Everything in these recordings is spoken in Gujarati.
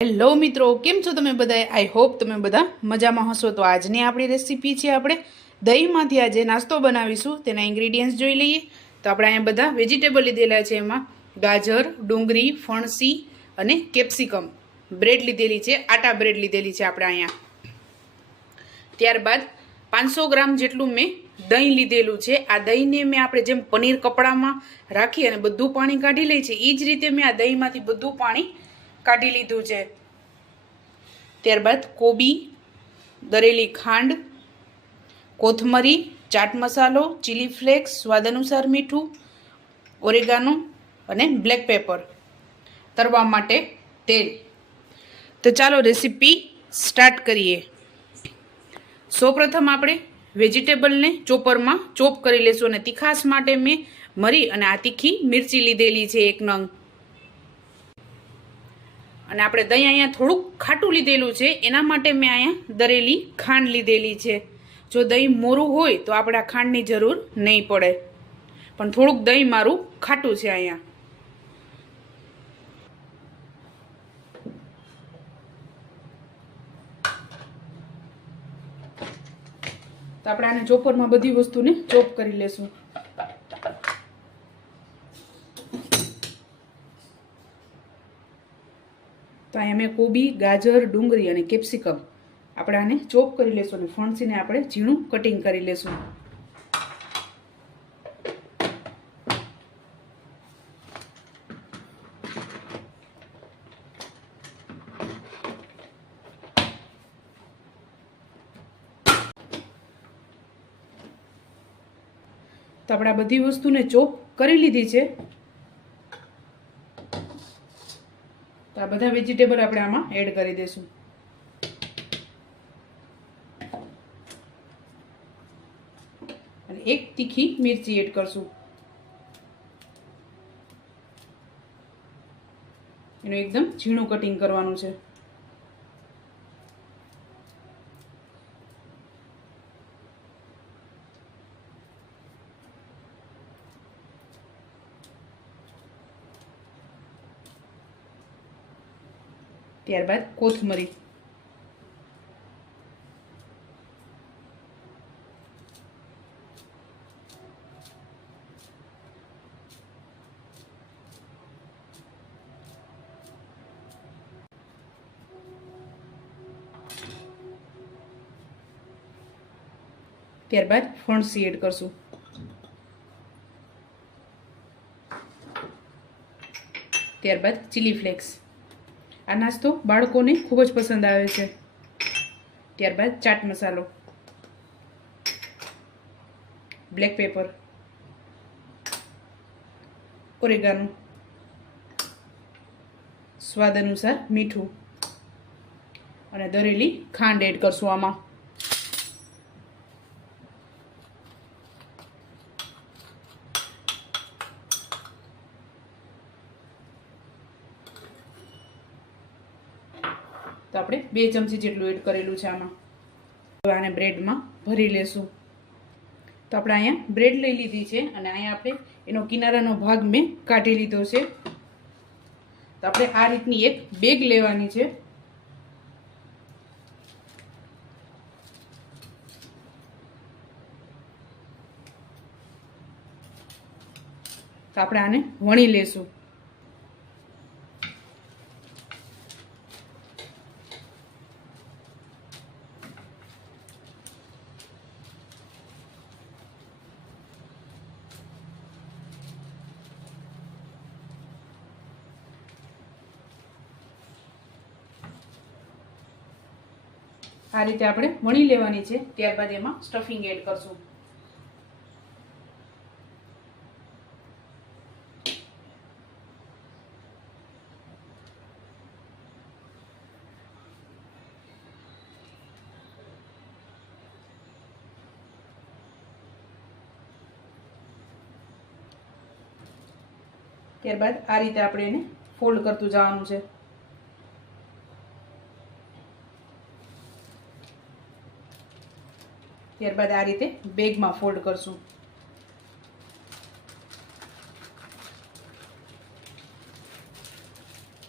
હેલો મિત્રો, કેમ છો તમે બધા? આઈ હોપ તમે બધા મજામાં હશો. તો આજની આપણી રેસીપી છે, આપણે દહીંમાંથી આજે નાસ્તો બનાવીશું. તેના ઇન્ગ્રીડિયન્ટ્સ જોઈ લઈએ. તો આપણે અહીંયા બધા વેજીટેબલ લીધેલા છે. એમાં ગાજર, ડુંગળી, ફણસી અને કેપ્સિકમ. બ્રેડ લીધેલી છે, આટા બ્રેડ લીધેલી છે આપણે અહીંયા. ત્યારબાદ 500 ગ્રામ જેટલું મેં દહીં લીધેલું છે. આ દહીંને મેં આપણે જેમ પનીર કપડામાં રાખી અને બધું પાણી કાઢી લઈએ છીએ, એ જ રીતે મેં આ દહીંમાંથી બધું પાણી કાઢી લીધું છે. ત્યારબાદ કોબી, દરેલી ખાંડ, કોથમરી, ચાટ મસાલો, ચીલી ફ્લેક્સ, સ્વાદ અનુસાર મીઠું, ઓરેગાનો અને બ્લેક પેપર. તળવા માટે તેલ. તો ચાલો રેસીપી સ્ટાર્ટ કરીએ. સૌપ્રથમ આપણે વેજીટેબલને ચોપરમાં ચોપ કરી લેશું અને તીખાશ માટે મેં મરી અને આ તીખી મિરચી લીધેલી છે 1 નંગ. અને આપણે દહીં અહીંયા થોડુંક ખાટું લીધેલું છે, એના માટે મેં અહીંયા દરેલી ખાંડ લીધેલી છે. જો દહીં મોરું હોય તો આપણે આ ખાંડની જરૂર નહીં પડે, પણ થોડુંક દહીં મારું ખાટું છે અહીંયા. તો આપણે આને ચોપરમાં બધી વસ્તુને ચોપ કરી લેશું. તો અહીંયા મેં કોબી, ગાજર, ડુંગળી અને કેપ્સિકમ આપણે આને ચોપ કરી લેશું અને ફણસીને આપણે ઝીણું કટિંગ કરી લેશું. તો આપણે આ બધી વસ્તુને ચોપ કરી લીધી છે. તો આ બધા વેજીટેબલ આપણે આમાં એડ કરી દઈશું. અને 1 તીખી મિરચી એડ કરશું. એનું એકદમ ઝીણું કટિંગ કરવાનું છે. ત્યારબાદ કોથમરી. ત્યારબાદ ફણસી એડ કરશું. ત્યારબાદ ચીલી ફ્લેક્સ. આ નાસ્તો બાળકોને ખૂબ જ પસંદ આવે છે. ત્યારબાદ ચાટ મસાલો, બ્લેક પેપર, ઓરેગાનો, સ્વાદ અનુસાર મીઠું અને દરેલી ખાંડ એડ કરશું આમાં. તો આપણે 2 ચમચી જેટલું એડ કરેલું છે આમાં. હવે આને બ્રેડમાં ભરી લેશું. તો આપણે અહીંયા બ્રેડ લઈ લીધી છે અને અહીંયા આપણે એનો કિનારાનો ભાગ મેં કાઢી લીધો છે. તો આપણે આ રીતની એક બેગ લેવાની છે. તો આપણે આને વણી લેશું. આ રીતે આપણે વણી લેવાની છે. ત્યારબાદ એમાં સ્ટફિંગ એડ કરશું. ત્યારબાદ આ રીતે આપણે એને ફોલ્ડ કરતું જવાનું છે. ત્યારબાદ આ રીતે બેગમાં ફોલ્ડ કરશું.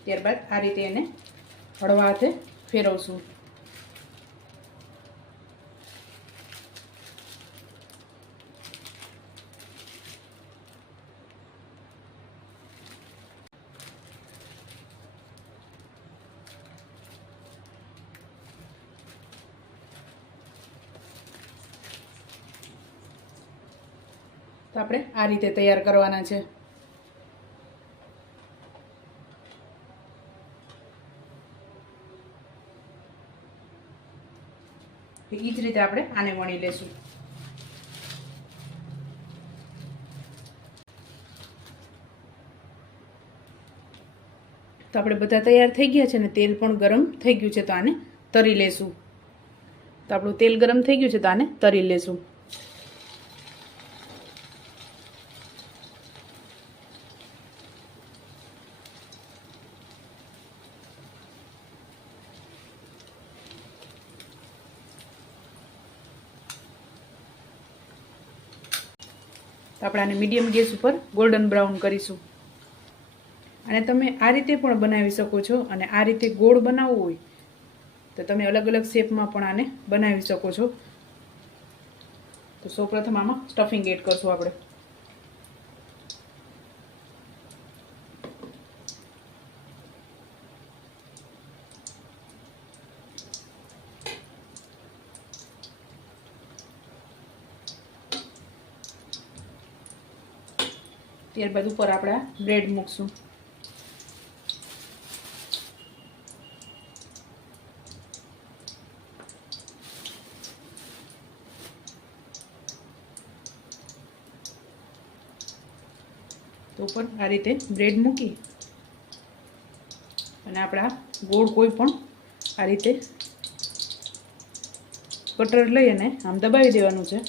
ત્યારબાદ આ રીતે એને હળવા હાથે ફેરવશું. તો આપણે આ રીતે તૈયાર કરવાના છે. એ જ રીતે આપણે આને વણી લેશું. તો આપણે બધા તૈયાર થઈ ગયા છે ને તેલ પણ ગરમ થઈ ગયું છે, તો આને તરી લેશું. તો આપણું તેલ ગરમ થઈ ગયું છે, તો આને તરી લેશું. તો આપણે આને મીડિયમ ગેસ ઉપર ગોલ્ડન બ્રાઉન કરીશું. અને તમે આ રીતે પણ બનાવી શકો છો, અને આ રીતે ગોળ બનાવવું હોય તો તમે અલગ અલગ શેપમાં પણ આને બનાવી શકો છો. તો સૌપ્રથમ આમાં સ્ટફિંગ એડ કરશું આપણે. ત્યારબાદ ઉપર આપણે બ્રેડ મૂકશું. તો ઉપર આ રીતે બ્રેડ મૂકી અને આપણે આ ગોળ કોઈ પણ આ રીતે કટર લઈ અને આમ દબાવી દેવાનું છે.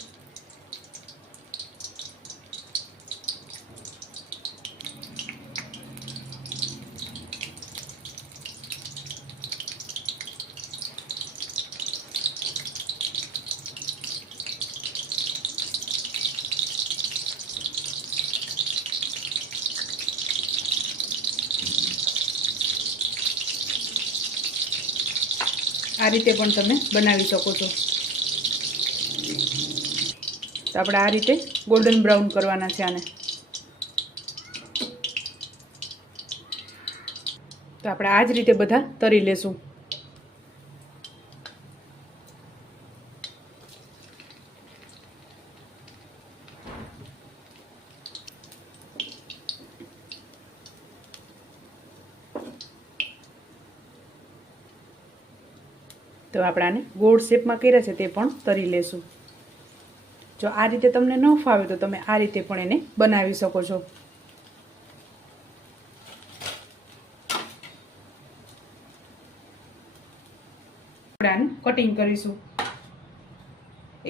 આ રીતે પણ તમે બનાવી શકો છો. તો આપણે આ રીતે ગોલ્ડન બ્રાઉન કરવાના છે આને. તો આપણે આ જ રીતે બધા તરી લેશું. તો આપણે આને ગોળ શેપમાં કર્યા છે તે પણ તરી લેશું. જો આ રીતે તમને ન ફાવે તો તમે આ રીતે પણ એને બનાવી શકો છો. આપણે આનું કટિંગ કરીશું.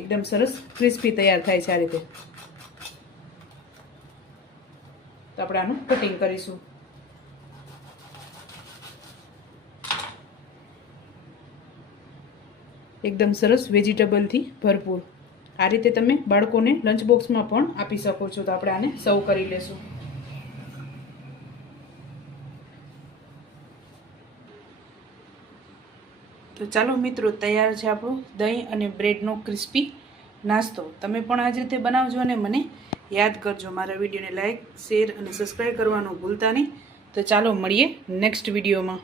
એકદમ સરસ ક્રિસ્પી તૈયાર થાય છે આ રીતે. તો આપણે આનું કટિંગ કરીશું. એકદમ સરસ વેજીટેબલથી ભરપૂર. આ રીતે તમે બાળકોને લંચ બોક્સમાં પણ આપી શકો છો. તો આપણે આને સર્વ કરી લેશું. તો ચાલો મિત્રો, તૈયાર છે આપણો દહીં અને બ્રેડનો ક્રિસ્પી નાસ્તો. તમે પણ આ જ રીતે બનાવજો અને મને યાદ કરજો. મારા વિડીયોને લાઈક, શેર અને સબસ્ક્રાઈબ કરવાનું ભૂલતા નહીં. તો ચાલો મળીએ નેક્સ્ટ વિડીયોમાં.